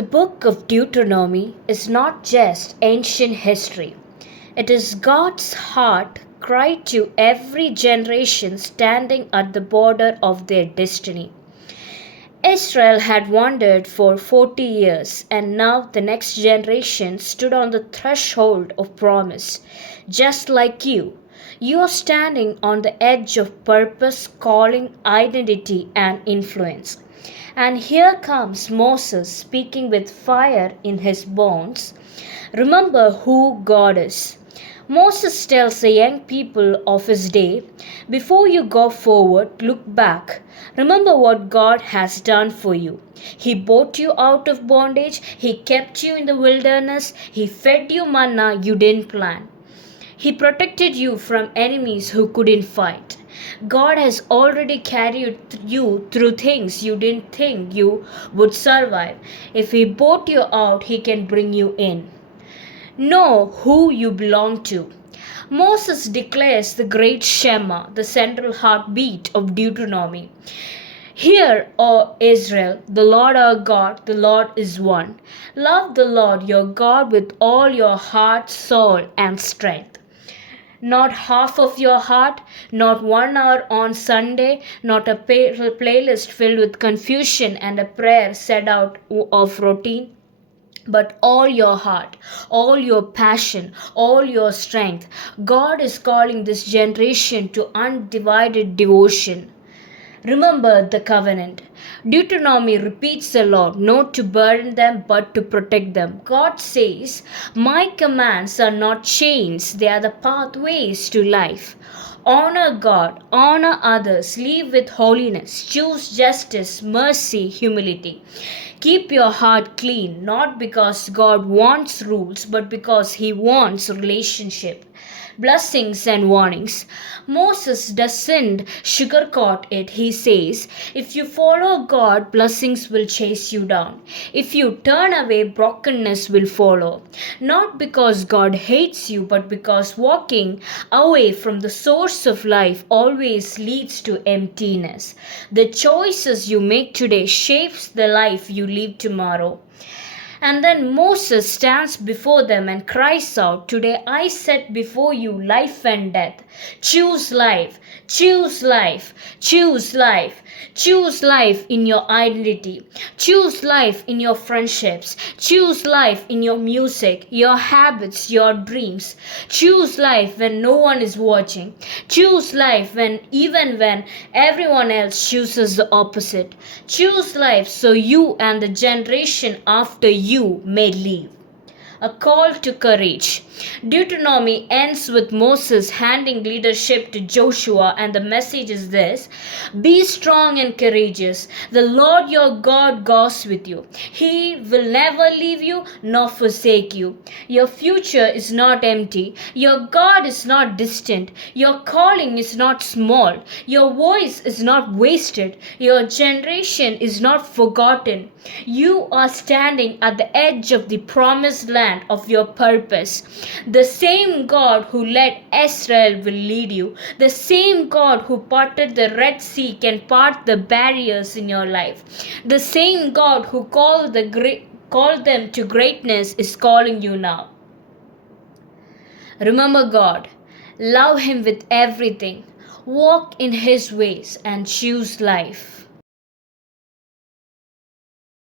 The book of Deuteronomy is not just ancient history. It is God's heart cry to every generation standing at the border of their destiny. Israel had wandered for 40 years, and now the next generation stood on the threshold of promise. Just like you, you are standing on the edge of purpose, calling, identity, and influence. And here comes Moses speaking with fire in his bones. Remember who God is. Moses tells the young people of his day, before you go forward, look back. Remember what God has done for you. He brought you out of bondage. He kept you in the wilderness. He fed you manna you didn't plan. He protected you from enemies who couldn't fight. God has already carried you through things you didn't think you would survive. If He brought you out, He can bring you in. Know who you belong to. Moses declares the great Shema, the central heartbeat of Deuteronomy. Hear, O Israel, the Lord our God, the Lord is one. Love the Lord your God with all your heart, soul, and strength. Not half of your heart, not 1 hour on Sunday, not a playlist filled with confusion and a prayer set out of routine, but all your heart, all your passion, all your strength. God is calling this generation to undivided devotion. Remember the covenant. Deuteronomy repeats the law, not to burden them, but to protect them. God says, my commands are not chains, they are the pathways to life. Honor God, honor others, live with holiness, choose justice, mercy, humility. Keep your heart clean, not because God wants rules, but because He wants relationship. Blessings and warnings. Moses doesn't sugarcoat it. He says, if you follow God, blessings will chase you down. If you turn away, brokenness will follow. Not because God hates you, but because walking away from the source of life always leads to emptiness. The choices you make today shapes the life you live tomorrow. And then Moses stands before them and cries out, today I set before you life and death. Choose life, choose life, choose life. Choose life in your identity. Choose life in your friendships. Choose life in your music, your habits, your dreams. Choose life when no one is watching. Choose life even when everyone else chooses the opposite. Choose life so you and the generation after you may live. A call to courage. Deuteronomy ends with Moses handing leadership to Joshua, and the message is this: be strong and courageous. The Lord your God goes with you. He will never leave you nor forsake you. Your future is not empty. Your God is not distant. Your calling is not small. Your voice is not wasted. Your generation is not forgotten. You are standing at the edge of the promised land of your purpose. The same God who led Israel will lead you. The same God who parted the Red Sea can part the barriers in your life. The same God who called them to greatness is calling you now. Remember God. Love Him with everything. Walk in His ways and choose life.